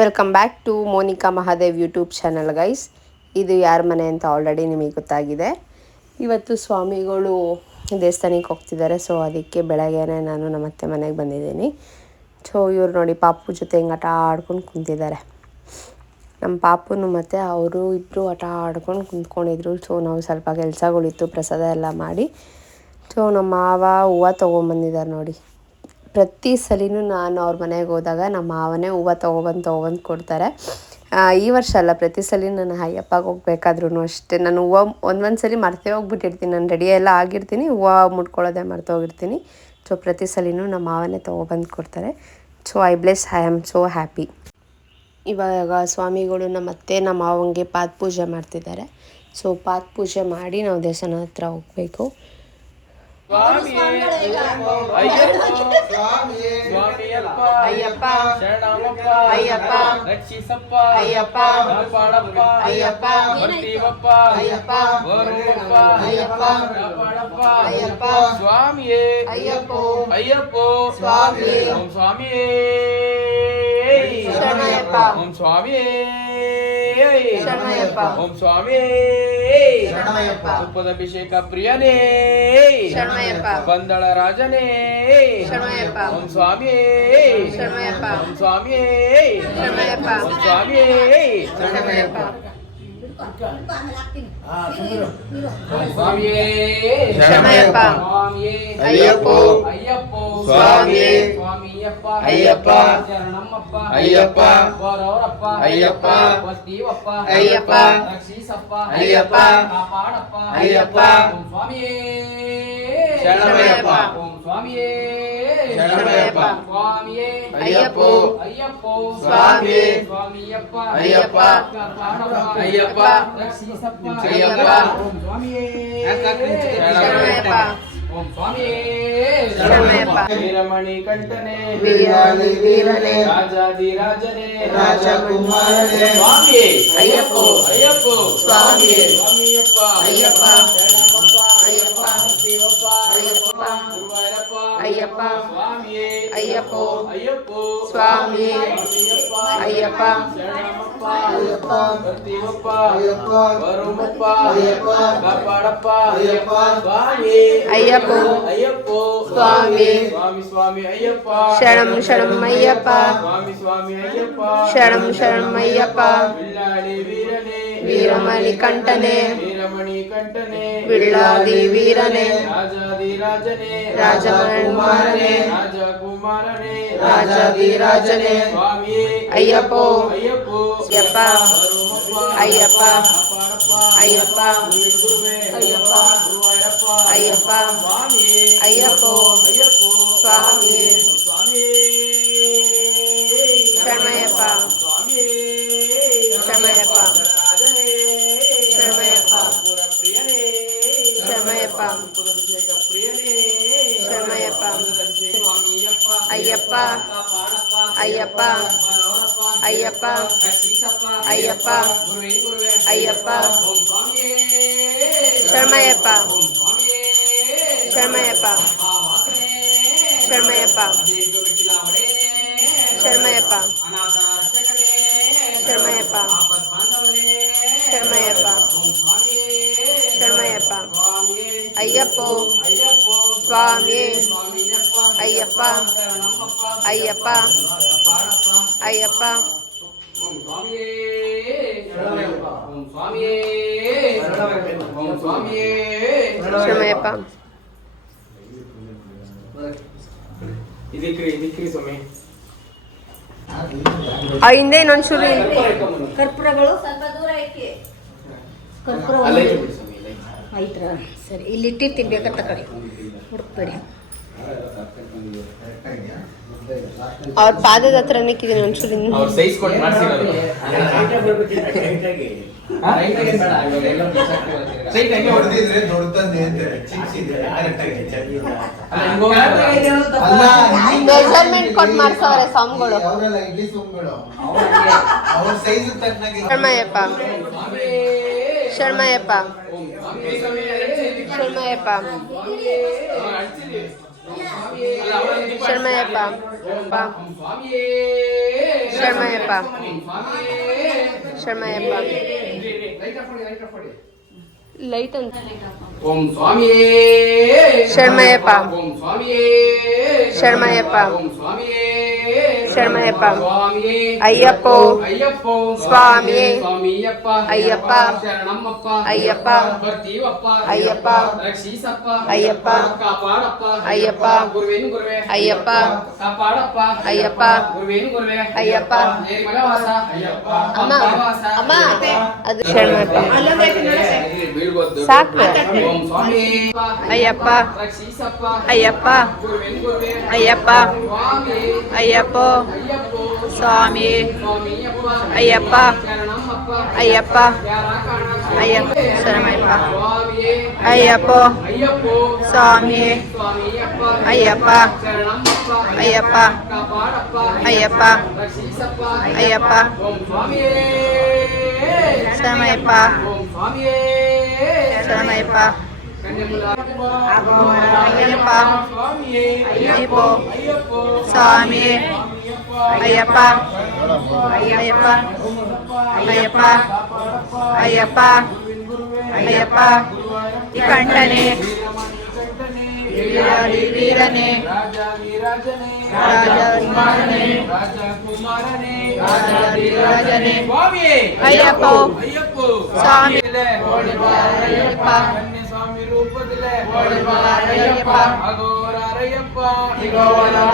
Welcome back to Monika Mahadev YouTube channel guys. ಇದು ಯಾರ ಮನೆ ಅಂತ ಆಲ್ರೆಡಿ ನಿಮಗೆ ಗೊತ್ತಾಗಿದೆ. ಇವತ್ತು ಸ್ವಾಮಿಗಳು ದೇವಸ್ಥಾನಕ್ಕೆ ಹೋಗ್ತಿದ್ದಾರೆ. ಸೊ ಅದಕ್ಕೆ ಬೆಳಗ್ಗೆನೇ ನಾನು ನಮ್ಮ ಅತ್ತೆ ಮನೆಗೆ ಬಂದಿದ್ದೀನಿ. ಸೊ ಇವ್ರು ನೋಡಿ ಪಾಪು ಜೊತೆ ಹೆಂಗೆ ಆಟ ಆಡ್ಕೊಂಡು ಕುಂತಿದ್ದಾರೆ. ನಮ್ಮ ಪಾಪುನು ಮತ್ತು ಅವರು ಇಬ್ಬರು ಆಟ ಆಡ್ಕೊಂಡು ಕುಂತ್ಕೊಂಡಿದ್ರು. ಸೊ ನಾವು ಸ್ವಲ್ಪ ಕೆಲಸಗಳಿತ್ತು, ಪ್ರಸಾದ ಎಲ್ಲ ಮಾಡಿ. ಸೊ ನಮ್ಮ ಮಾವ ಹೂವು ತೊಗೊಂಬಂದಿದ್ದಾರೆ ನೋಡಿ. ಪ್ರತಿ ಸಲಿನೂ ನಾನು ಅವ್ರ ಮನೆಗೆ ಹೋದಾಗ ನಮ್ಮ ಮಾವನೇ ಹೂವು ತೊಗೊಬಂದು ಕೊಡ್ತಾರೆ. ಈ ವರ್ಷ ಅಲ್ಲ, ಪ್ರತಿ ಸಲ ನಾನು ಅಯ್ಯಪ್ಪಗೆ ಹೋಗ್ಬೇಕಾದ್ರೂ ಅಷ್ಟೇ ನಾನು ಹೂವು ಒಂದೊಂದು ಸಲ ಮರ್ತೇ ಹೋಗ್ಬಿಟ್ಟಿರ್ತೀನಿ. ನಾನು ರೆಡಿ ಎಲ್ಲ ಆಗಿರ್ತೀನಿ, ಹೂವು ಮುಟ್ಕೊಳ್ಳೋದೇ ಮರ್ತೋಗಿರ್ತೀನಿ. ಸೊ ಪ್ರತಿ ಸಲಿನೂ ನಮ್ಮ ಮಾವನೇ ತೊಗೊಬಂದು ಕೊಡ್ತಾರೆ. So I am so happy. ಇವಾಗ ಸ್ವಾಮಿಗಳು ನಮ್ಮ ಅತ್ತೆ ನಮ್ಮ ಮಾವಂಗೆ ಪಾದ ಪೂಜೆ ಮಾಡ್ತಿದ್ದಾರೆ. ಸೊ ಪಾದ ಪೂಜೆ ಮಾಡಿ ನಾವು ದೇವಸ್ಥಾನ ಹತ್ರ ಹೋಗಬೇಕು. ಓಂ ಸ್ವಾಮಿ ಓಂ ಸ್ವಾಮಿ ತುಪ್ಪದಭಿಷೇಕ ಪ್ರಿಯನೇ ಬಂದಳ ರಾಜನೇ ಓಂ ಸ್ವಾಮಿ ಓಂ ಸ್ವಾಮಿ ಓಂ ಸ್ವಾಮಿ ಸ್ವಾಮಿಯೇ ಶರಣಯ್ಯಪ್ಪ. ಅಯ್ಯಪ್ಪೋ ಸ್ವಾಮಿಯೇ ಸ್ವಾಮಿಯಪ್ಪ ಅಯ್ಯಪ್ಪ ಶರಣಮ್ಮಪ್ಪ ಅಯ್ಯಪ್ಪ ಬರೋರಪ್ಪ ಅಯ್ಯಪ್ಪ ವಸ್ತೀವಪ್ಪ ಅಯ್ಯಪ್ಪ ರಕ್ಷಿಸಪ್ಪ ಅಯ್ಯಪ್ಪ ಕಾಪಾಡಪ್ಪ ಅಯ್ಯಪ್ಪ ಓಂ ಸ್ವಾಮಿಯೇ ಶರಣಯ್ಯಪ್ಪ ಓಂ ಸ್ವಾಮಿಯೇ ಶರಣಯ್ಯಪ್ಪ ಸ್ವಾಮಿಯೇ ಅಯ್ಯಪ್ಪೋ ಅಯ್ಯಪ್ಪೋ ಸ್ವಾಮಿಯೇ ಸ್ವಾಮಿಯಪ್ಪ ಅಯ್ಯಪ್ಪ ಕಾಪಾಡಪ್ಪ ಅಯ್ಯಪ್ಪ ರಕ್ಷಿಸಪ್ಪ ಅಯ್ಯಪ್ಪ ಓಂ ಸ್ವಾಮಿಯೇ ಶರಣಯ್ಯಪ್ಪ ಓಂ ಸ್ವಾಮಿಯೇ ಶರಣಯ್ಯಪ್ಪ ವೀರಮಣಿ ಕಂಠನೆ ವೀರಾಲಿ ವೀರನೇ ರಾಜಾದಿರಾಜನೇ ರಾಜಕುಮಾರನೇ ಸ್ವಾಮಿಯೇ ಅಯ್ಯಪ್ಪೋ ಅಯ್ಯಪ್ಪೋ ಸ್ವಾಮಿಯೇ ಸ್ವಾಮಿಯಪ್ಪ ಅಯ್ಯಪ್ಪ ಶರಣಮ್ಮಪ್ಪ ಅಯ್ಯಪ್ಪ ಶಿವಪ್ಪ ಅಯ್ಯಪ್ಪ ಗುರುವಾರಪ್ಪ ಅಯ್ಯಪ್ಪ ಸ್ವಾಮಿಯೇ ಅಯ್ಯಪ್ಪೋ ಅಯ್ಯಪ್ಪೋ ಸ್ವಾಮಿಯೇ ಸ್ವಾಮಿಯಪ್ಪ ಅಯ್ಯಪ್ಪ ಶರಣಮ್ಮಪ್ಪ ಅಯ್ಯಪ್ಪ ಬರ್ತೀವಪ್ಪ ಅಯ್ಯಪ್ಪ ವರುಮಪ್ಪ ಅಯ್ಯಪ್ಪ ಕಾಪಾಡಪ್ಪ ಅಯ್ಯಪ್ಪ ಸ್ವಾಮಿ ಅಯ್ಯಪ್ಪೋ ಅಯ್ಯಪ್ಪೋ ಸ್ವಾಮಿ ಸ್ವಾಮಿ ಸ್ವಾಮಿ ಅಯ್ಯಪ್ಪ ಶರಣಂ ಶರಣಂ ಅಯ್ಯಪ್ಪ ಸ್ವಾಮಿ ಸ್ವಾಮಿ ಅಯ್ಯಪ್ಪ ಶರಣಂ ಶರಣಂ ಅಯ್ಯಪ್ಪ ಬಿಲ್ಲಾಡಿ ವೀರನೇ ವೀರಮಣಿ ಕಂಠನೆ ವೀರಮಣಿ ಕಂಠನೆ ಬಿಳ್ಳಾದಿ ವೀರನೇ ರಾಜಾದಿರಾಜನೇ ರಾಜಕುಮಾರನೇ ರಾಜಕುಮಾರನೇ ರಾಜಾದಿರಾಜನೇ ಸ್ವಾಮಿ ಅಯ್ಯಪ್ಪೋ ಅಯ್ಯಪ್ಪೋ ಯಪ್ಪ ವರುಮಪ್ಪ ಅಯ್ಯಪ್ಪ ಕಾಪಾಡಪ್ಪ ಅಯ್ಯಪ್ಪ ಗುರುವೇ ಅಯ್ಯಪ್ಪ ಗುರುವಾಯಪ್ಪ ಅಯ್ಯಪ್ಪ ಸ್ವಾಮಿ ಅಯ್ಯಪ್ಪೋ ಅಯ್ಯಪ್ಪೋ ಸ್ವಾಮಿ ಸ್ವಾಮಿ ಶರಣಯ್ಯಪ್ಪ ಸ್ವಾಮಿ ಶರಣಯ್ಯಪ್ಪ ರಾಜನೇ ಶರಣಯ್ಯಪ್ಪ ಪುರ ಪ್ರಿಯನೇ ಶರಣಯ್ಯಪ್ಪ ಅಭಿಷೇಕ ಪ್ರಿಯನೇ ಶರಣಯ್ಯಪ್ಪ ಸ್ವಾಮಿಯಪ್ಪ ಅಯ್ಯಪ್ಪ ಕಾಪಾಡಪ್ಪ ಅಯ್ಯಪ್ಪ ಬರೋರಪ್ಪ ಅಯ್ಯಪ್ಪ ರಕ್ಷಿಸಪ್ಪ ಅಯ್ಯಪ್ಪ ಗುರುವೇ ಅಯ್ಯಪ್ಪ ಓಂ ಸ್ವಾಮಿಯೇ ಶರಣಯ್ಯಪ್ಪ ಓಂ ಸ್ವಾಮಿಯೇ ಶರಣಯ್ಯಪ್ಪ ಆವಾಸನೆ ಶರಣಯ್ಯಪ್ಪ ಅದೇಗ ಮೆಟ್ಟಿಲ ಒಡೆಯನೇ ಶರಣಯ್ಯಪ್ಪ ಅನಾಥ ರಕ್ಷಕನೇ ಶರಣಯ್ಯಪ್ಪ ಆಪತ್ ಬಾಂಧವನೇ ಶರಣಯ್ಯಪ್ಪ ಓಂ ಸ್ವಾಮಿಯೇ ಶರಣಯ್ಯಪ್ಪ ಸ್ವಾಮಿಯೇ ಅಯ್ಯಪ್ಪೋ ಅಯ್ಯಪ್ಪೋ ಸ್ವಾಮಿಯೇ ಸ್ವಾಮಿಯಪ್ಪ ಅಯ್ಯಪ್ಪ ಶರಣಮ್ಮಪ್ಪ ಅಯ್ಯಪ್ಪ ಕಾಪಾಡಪ್ಪ ಅಯ್ಯಪ್ಪ ಓಂ ಸ್ವಾಮಿಯೇ ಶರಣಯ್ಯಪ್ಪ ಓಂ ಸ್ವಾಮಿಯೇ ಶರಣಯ್ಯಪ್ಪ ಓಂ ಸ್ವಾಮಿಯೇ ಶರಣಯ್ಯಪ್ಪ ಇದಕ್ಕೆ ಸ್ವಾಮಿ ಹಿಂದೆ ಇನ್ನೊಂಚೂರು ಕರ್ಪೂರಗಳು ಸ್ವಲ್ಪ ದೂರ ಐತಿ ಕರ್ಪೂರ ಅಲ್ಲೇ ಒಂದು ಬಿಡಿ ಸ್ವಾಮಿ ಇಲ್ಲೇ. ಐತ್ರ ಸರಿ ಇಲ್ಲಿ ಇಟ್ಟಿರ್ತೀನಿ ಬೇಕಂತ ಕಡೆ ಹುಡುಕ್ಬೇಡಿ ಅವ್ರ ಪಾದದ ಹತ್ರ ನಿಕ್ಕಿದ್ದೀನಿ ಒಂಚೂರು ಅವ್ರ ಸೈಜ್ ಕೊಟ್ಟು ಮಾಡ್ಸಿರೋದು ಸೈಟ್ ಹಂಗೆ ಹೊಡೆದಿದ್ರೆ ಮೆಜರ್ಮೆಂಟ್ ಕೊಟ್ಟು ಮಾಡ್ಸವ್ರೆ ಸ್ವಾಮಿಗಳು. ಶರಣಯ್ಯಪ್ಪ ಶರಣಯ್ಯಪ್ಪ ಶರಣಯ್ಯಪ್ಪ ಶರಣಮಯ್ಯಪ್ಪ ಓಂ ಸ್ವಾಮಿಯೇ ಶರಣಮಯ್ಯಪ್ಪ ಓಂ ಸ್ವಾಮಿಯೇ ಶರಣಮಯ್ಯಪ್ಪ ಲೈಟ್ ಅಂತ ಓಂ ಸ್ವಾಮಿಯೇ ಶರಣಮಯ್ಯಪ್ಪ ಓಂ ಸ್ವಾಮಿಯೇ ಶರಣಮಯ್ಯಪ್ಪ ಓಂ ಸ್ವಾಮಿಯೇ ಶರಣಮಯ್ಯಪ್ಪ ಸ್ವಾಮಿಯೇ ಅಯ್ಯಪ್ಪೋ ಅಯ್ಯಪ್ಪೋ ಸ್ವಾಮಿಯೇ ಸ್ವಾಮಿಯಪ್ಪ ಅಯ್ಯಪ್ಪ ಶರಣಮ್ಮಪ್ಪ ಅಯ್ಯಪ್ಪ ಬರ್ತೀವಪ್ಪ ಅಯ್ಯಪ್ಪ ರಕ್ಷಿಸಪ್ಪ ಅಯ್ಯಪ್ಪ ಕಾಪಾಡಪ್ಪ ಅಯ್ಯಪ್ಪ ಗುರುವೇನು ಗುರುವೆ ಅಯ್ಯಪ್ಪ ಕಾಪಾಡಪ್ಪ ಅಯ್ಯಪ್ಪ ಗುರುವೇನು ಗುರುವೆ ಅಯ್ಯಪ್ಪ ಮಲವಾಸ ಅಯ್ಯಪ್ಪ ಅಮ್ಮ ಪಂಪವಾಸ ಅಮ್ಮ ಅದು ಶರಣಮಯ್ಯಪ್ಪ ಬೀಳ್ಬೋದು ಸಾಕು ಓಂ ಸ್ವಾಮಿ ಅಯ್ಯಪ್ಪ ರಕ್ಷಿಸಪ್ಪ ಅಯ್ಯಪ್ಪ ಗುರುವೇನು ಗುರುವೆ ಅಯ್ಯಪ್ಪ ಸ್ವಾಮಿ ಅಯ್ಯಪ್ಪೋ ಅಯ್ಯಪ್ಪೋ ಸ್ವಾಮಿ ಸ್ವಾಮಿಯಪ್ಪ ಅಯ್ಯಪ್ಪ ಶರಣಮ್ಮಪ್ಪ ಅಯ್ಯಪ್ಪ ಯಾರ ಕಾಣ ಅಯ್ಯಪ್ಪ ಶರಣಮಯ್ಯಪ್ಪ ಸ್ವಾಮಿಯೇ ಅಯ್ಯಪ್ಪೋ ಅಯ್ಯಪ್ಪೋ ಸ್ವಾಮಿ ಸ್ವಾಮಿಯಪ್ಪ ಅಯ್ಯಪ್ಪ ಶರಣಮ್ಮಪ್ಪ ಅಯ್ಯಪ್ಪ ಕಾಪಾಡಪ್ಪ ಅಯ್ಯಪ್ಪ ರಕ್ಷಿಸಪ್ಪ ಅಯ್ಯಪ್ಪ ಓಂ ಸ್ವಾಮಿಯೇ ಶರಣಮಯ್ಯಪ್ಪ ಓಂ ಸ್ವಾಮಿಯೇ ಶರಣಮಯ್ಯಪ್ಪ ಕನ್ಯಮುಲ ಅಯ್ಯಪ್ಪ ಸ್ವಾಮಿಯೇ ಅಯ್ಯಪ್ಪೋ ಅಯ್ಯಪ್ಪೋ ಸ್ವಾಮಿ ಅಯ್ಯಪ್ಪ ಅಯ್ಯಪ್ಪ ಅಯ್ಯಪ್ಪ ಅಯ್ಯಪ್ಪ ಅಯ್ಯಪ್ಪ ಕಂಠನೆ ವೀರನೇ ರಾಜಾಧಿರಾಜನೇ ರಾಜಕುಮಾರನೇ ರಾಜಕುಮಾರನೇ ರಾಜಾಧಿರಾಜನೇ ಸ್ವಾಮಿಯೇ ಅಯ್ಯಪ್ಪೋ ಅಯ್ಯಪ್ಪೋ ಸ್ವಾಮಿ ಅಯ್ಯಪ್ಪ ಕನ್ಯ ಸ್ವಾಮಿ ರೂಪದಲ್ಲೇ ಅಯ್ಯಪ್ಪ ಅಘೋರಾರಯ್ಯಪ್ಪ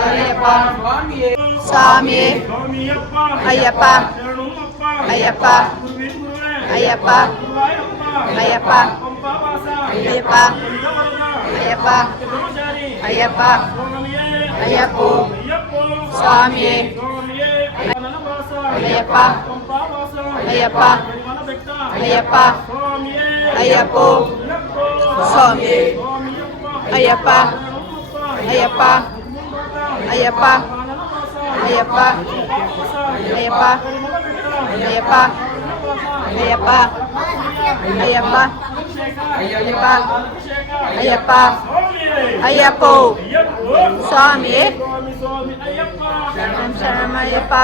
ಅಯ್ಯಪ್ಪ ಸ್ವಾಮಿಯೇ ಸ್ವಾಮಿ ಸ್ವಾಮಿಯಪ್ಪ ಅಯ್ಯಪ್ಪ ಶರಣಮ್ಮಪ್ಪ ಅಯ್ಯಪ್ಪ ಗುರುವಿನ ಗುರುವೇ ಅಯ್ಯಪ್ಪ ಗುರುವಾಯಪ್ಪ ಅಯ್ಯಪ್ಪ ಪಂಪವಾಸ ಅಯ್ಯಪ್ಪ ಗಂಗವರದ ಅಯ್ಯಪ್ಪ ಬ್ರಹ್ಮಚಾರಿ ಅಯ್ಯಪ್ಪ ಸ್ವಾಮಿಯೇ ಅಯ್ಯಪ್ಪೋ ಅಯ್ಯಪ್ಪೋ ಸ್ವಾಮಿ ಸ್ವಾಮಿಯೇ ವನವಾಸ ಅಯ್ಯಪ್ಪ ಪಂಪವಾಸ ಅಯ್ಯಪ್ಪ ಪರಿಮಳ ಬೆಟ್ಟ ಅಯ್ಯಪ್ಪ ಸ್ವಾಮಿಯೇ ಅಯ್ಯಪ್ಪೋ ಅಯ್ಯಪ್ಪೋ ಸ್ವಾಮಿ ಸ್ವಾಮಿಯಪ್ಪ ಅಯ್ಯಪ್ಪ ಶರಣಮ್ಮಪ್ಪ ಅಯ್ಯಪ್ಪ ಗುರುಮುಂಡಾತ ಅಯ್ಯಪ್ಪ ವನವಾಸ ಅಯ್ಯಪ್ಪ ಪಂಪವಾಸ ಅಯ್ಯಪ್ಪ ಪರಿಮಳ ಬೆಟ್ಟ ಅಯ್ಯಪ್ಪ ಅಯ್ಯಪ್ಪ ಅಯ್ಯಪ್ಪ ಅಯ್ಯಪ್ಪ ಅಯ್ಯಪ್ಪ ಅಯ್ಯಪ್ಪೋ ಸ್ವಾಮಿ ಶರಣಮಯ್ಯಪ್ಪ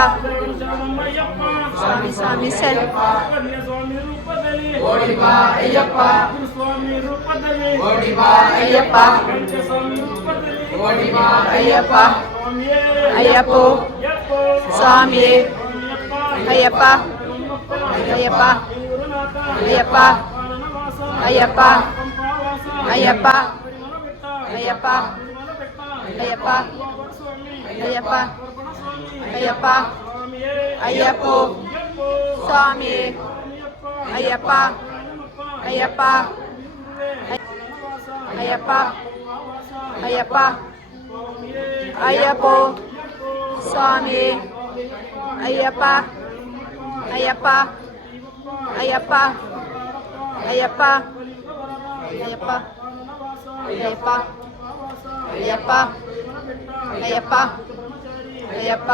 ಸ್ವಾಮಿ ಸ್ವಾಮಿ ಶರಣ ಓಡಿ ಬಾ ಅಯ್ಯಪ್ಪ ಓಡಿ ಬಾ ಅಯ್ಯಪ್ಪ ಓಡಿ ಬಾ ಅಯ್ಯಪ್ಪ ಅಯ್ಯಪ್ಪೋ ಸ್ವಾಮಿ ಅಯ್ಯಪ್ಪ ಅಯ್ಯಪ್ಪ ಅಯ್ಯಪ್ಪ ಅಯ್ಯಪ್ಪ ಅಯ್ಯಪ್ಪ ಅಯ್ಯಪ್ಪ ಅಯ್ಯಪ್ಪ ಅಯ್ಯಪ್ಪ ಅಯ್ಯಪ್ಪ ಅಯ್ಯಪ್ಪೋ ಸ್ವಾಮಿ ಅಯ್ಯಪ್ಪ ಅಯ್ಯಪ್ಪ ಅಯ್ಯಪ್ಪ ಅಯ್ಯಪ್ಪ ಅಯ್ಯಪ್ಪೋ ಸ್ವಾಮಿ ಅಯ್ಯಪ್ಪ ಅಯ್ಯಪ್ಪ ಅಯ್ಯಪ್ಪ ಅಯ್ಯಪ್ಪ ಅಯ್ಯಪ್ಪ ಅಯ್ಯಪ್ಪ ಅಯ್ಯಪ್ಪ ಅಯ್ಯಪ್ಪ ಅಯ್ಯಪ್ಪ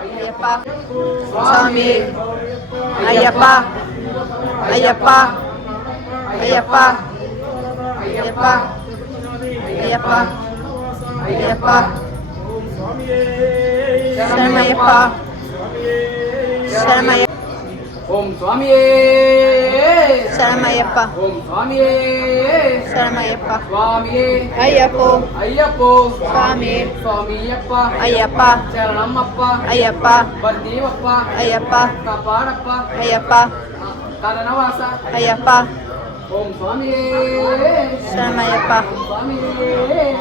ಅಯ್ಯಪ್ಪ ಸ್ವಾಮಿ ಅಯ್ಯಪ್ಪ ಅಯ್ಯಪ್ಪ ಅಯ್ಯಪ್ಪ ಅಯ್ಯಪ್ಪ ಅಯ್ಯಪ್ಪ ಅಯ್ಯಪ್ಪ ಶರಣಮಯ್ಯಪ್ಪ ಶರಣಮಯ್ಯ ಓಂ ಸ್ವಾಮಿಯೇ ಶರಣಮಯ್ಯಪ್ಪ ಓಂ ಸ್ವಾಮಿಯೇ ಶರಣಮಯ್ಯಪ್ಪ ಸ್ವಾಮಿಯೇ ಅಯ್ಯಪ್ಪೋ ಅಯ್ಯಪ್ಪೋ ಸ್ವಾಮಿ ಸ್ವಾಮಿಯಪ್ಪ ಅಯ್ಯಪ್ಪ ಶರಣಮ್ಮಪ್ಪ ಅಯ್ಯಪ್ಪ ಬರ್ತೀವಪ್ಪ ಅಯ್ಯಪ್ಪ ಕಾಪಾಡಪ್ಪ ಅಯ್ಯಪ್ಪ ಕಾನನವಾಸ ಅಯ್ಯಪ್ಪ ಓಂ ಸ್ವಾಮಿಯೇ ಶರಣಮಯ್ಯಪ್ಪ ಸ್ವಾಮಿಯೇ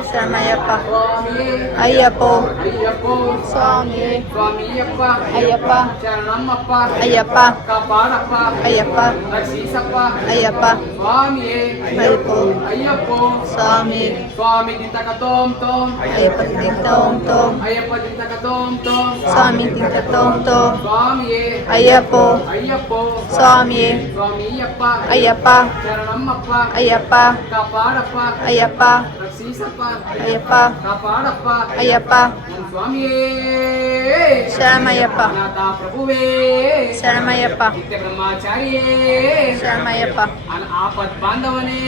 ಶರಣಮಯ್ಯಪ್ಪ ಸ್ವಾಮಿಯೇ ಅಯ್ಯಪ್ಪೋ ಅಯ್ಯಪ್ಪೋ ಸ್ವಾಮಿ ಸ್ವಾಮಿಯಪ್ಪ ಅಯ್ಯಪ್ಪ ಶರಣಮ್ಮಪ್ಪ ಅಯ್ಯಪ್ಪ ಕಾಪಾಡಪ್ಪ ಅಯ್ಯಪ್ಪ ರಕ್ಷಿಸಪ್ಪ ಅಯ್ಯಪ್ಪ ಸ್ವಾಮಿಯೇ ಅಯ್ಯಪ್ಪೋ ಅಯ್ಯಪ್ಪೋ ಸ್ವಾಮಿ ಸ್ವಾಮಿ ದಿಂತಕ ತೋಂ ತೋಂ ಅಯ್ಯಪ್ಪ ತಿಂತ ಓಂ ತೋಂ ಅಯ್ಯಪ್ಪ ದಿಂತಕ ತೋಂ ತೋಂ ಸ್ವಾಮಿ ತಿಂತ ತೋಂ ತೋಂ ಸ್ವಾಮಿಯೇ ಅಯ್ಯಪ್ಪೋ ಅಯ್ಯಪ್ಪೋ ಸ್ವಾಮಿ ಸ್ವಾಮಿಯಪ್ಪ ಅಯ್ಯಪ್ಪ ಶರಣಮ್ಮಪ್ಪ ಅಯ್ಯಪ್ಪ ಕಾಪಾಡಪ್ಪ ಅಯ್ಯಪ್ಪ ರಕ್ಷಿಸಪ್ಪ ಅಯ್ಯಪ್ಪ ಕಾಪಾಡಪ್ಪ ಅಯ್ಯಪ್ಪ ಓಂ ಸ್ವಾಮಿಯೇ ಶರಣಮಯ್ಯಪ್ಪ ಅನಾಥ ಪ್ರಭುವೇ ಶರಣಮಯ್ಯಪ್ಪ ನಿತ್ಯ ಬ್ರಹ್ಮಚಾರಿಯೇ ಶರಣಮಯ್ಯಪ್ಪ ಆಪತ್ ಬಾಂಧವನೇ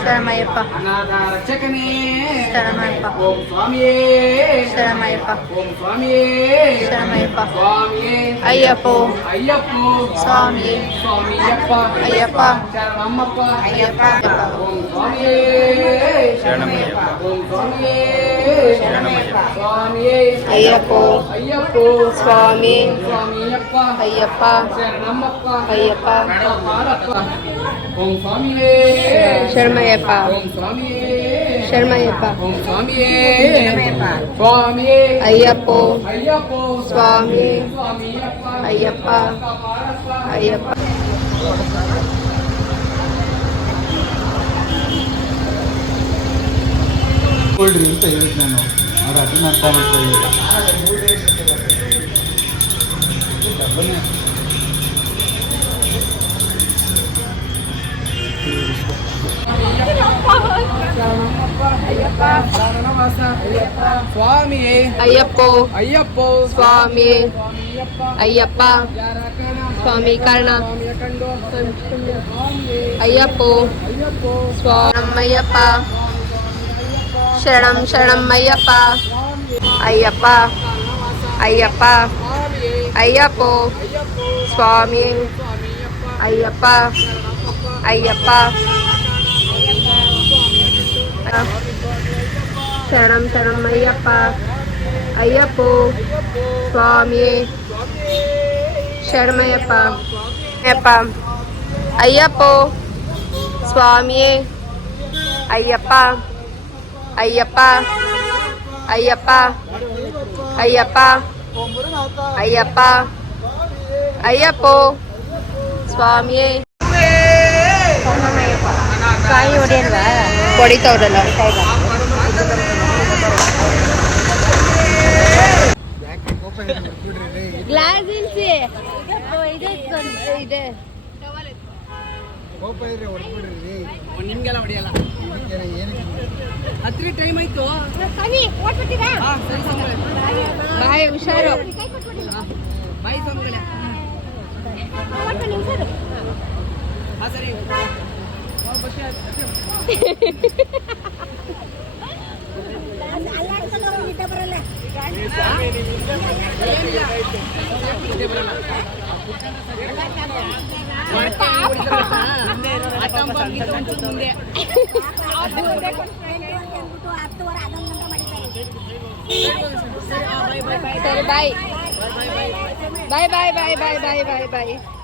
ಶರಣಮಯ್ಯಪ್ಪ ಅನಾಥ ರಕ್ಷಕನೇ ಶರಣಮಯ್ಯಪ್ಪ ಓಂ ಸ್ವಾಮಿಯೇ ಶರಣಮಯ್ಯಪ್ಪ ಓಂ ಸ್ವಾಮಿಯೇ ಶರಣಮಯ್ಯಪ್ಪ ಸ್ವಾಮಿಯೇ ಅಯ್ಯಪ್ಪೋ ಅಯ್ಯಪ್ಪೋ ಸ್ವಾಮಿಯೇ ಸ್ವಾಮಿಯಪ್ಪ ಅಯ್ಯಪ್ಪ ಶರಣಮ್ಮಪ್ಪ ಅಯ್ಯಪ್ಪ ಓಂ ಸ್ವಾಮಿಯೇ ಶರಣಮಯ್ಯಪ್ಪ ಓಂ ಸ್ವಾಮಿಯೇ ಶರಣಮಯ್ಯಪ್ಪ ಸ್ವಾಮಿಯೇ ಅಯ್ಯಪ್ಪೋ ಅಯ್ಯಪ್ಪೋ ಸ್ವಾಮಿ ಸ್ವಾಮಿಯಪ್ಪ ಅಯ್ಯಪ್ಪ ಶರಣಮ್ಮಪ್ಪ ಅಯ್ಯಪ್ಪ ಕಾಪಾಡಪ್ಪ ಓಂ ಸ್ವಾಮಿಯೇ ಶರಣಮಯ್ಯಪ್ಪ ಓಂ ಸ್ವಾಮಿಯೇ ಶರಣಮಯ್ಯಪ್ಪ ಓಂ ಸ್ವಾಮಿಯೇ ಸ್ವಾಮಿಯೇ ಅಯ್ಯಪ್ಪೋ ಅಯ್ಯಪ್ಪೋ ಸ್ವಾಮಿ ಸ್ವಾಮಿಯಪ್ಪ ಅಯ್ಯಪ್ಪ ಕಾಪಾಡಪ್ಪ ಅಯ್ಯಪ್ಪ ಕೊಡ್ರಿ ಅಂತ ಹೇಳಿದ್ ನಾನು ಅವ್ರು ಅದನ್ನ ಅರ್ಥ ಮಾಡ್ಕೊಳ್ಳಿಲ್ಲ ಶರಣವಾಸ ಸ್ವಾಮಿಯೇ ಅಯ್ಯಪ್ಪೋ ಅಯ್ಯಪ್ಪೋ ಸ್ವಾಮಿ ಸ್ವಾಮಿಯಪ್ಪ ಅಯ್ಯಪ್ಪ ಸ್ವಾಮಿ ಕಾರಣ ಸ್ವಾಮಿಯ ಕಂಡು ಅಯ್ಯಪ್ಪೋ ಅಯ್ಯಪ್ಪೋ ಸ್ವಾಮಯ್ಯಪ್ಪ ಶರಣಂ ಶರಣಮಯ್ಯಪ್ಪ ಅಯ್ಯಪ್ಪ ಅಯ್ಯಪ್ಪ ಅಯ್ಯಪ್ಪೋ ಸ್ವಾಮಿ ಅಯ್ಯಪ್ಪ ಅಯ್ಯಪ್ಪ ಶರಣಂ ಶರಣಮಯ್ಯಪ್ಪ ಅಯ್ಯಪ್ಪೋ ಸ್ವಾಮಿ ಶರಣಮಯ್ಯಪ್ಪ ಅಯ್ಯಪ್ಪ ಅಯ್ಯಪ್ಪೋ ಸ್ವಾಮಿಯೇ ಅಯ್ಯಪ್ಪ ಅಯ್ಯಪ್ಪ ಅಯ್ಯಪ್ಪ ಅಯ್ಯಪ್ಪ ಅಯ್ಯಪ್ಪ ಅಯ್ಯಪ್ಪೋ ಸ್ವಾಮಿಯೇ ಕಾಯಿ ಹೊಡೆಯಲ್ವಾ ಹೊಡಿತಾವ್ರಲ್ಲ ಗ್ಲಾಸ್ ಇಲ್ಸಿ ಇದೆ ಕೋಪ ಇದ್ರೆ ಹೊಡ್ಬಿಡ್ರಿ ನಿಮ್ಗೆಲ್ಲ ಹೊಡಿಯಲ್ಲ ಏನಕ್ಕೆ ಹತ್ತಿರ ಟೈಮ್ ಆಯ್ತು ಬಾಯ್ ಹುಷಾರು ಬಾಯಿ ಸ್ವಾಮಿಗಳೇ ಹಾ ಸರಿ ಸರಿ ಬಾಯ್ ಬಾಯ್ ಬಾಯ್ ಬಾಯ್ ಬಾಯ್ ಬಾಯ್ ಬಾಯ್ ಬಾಯ್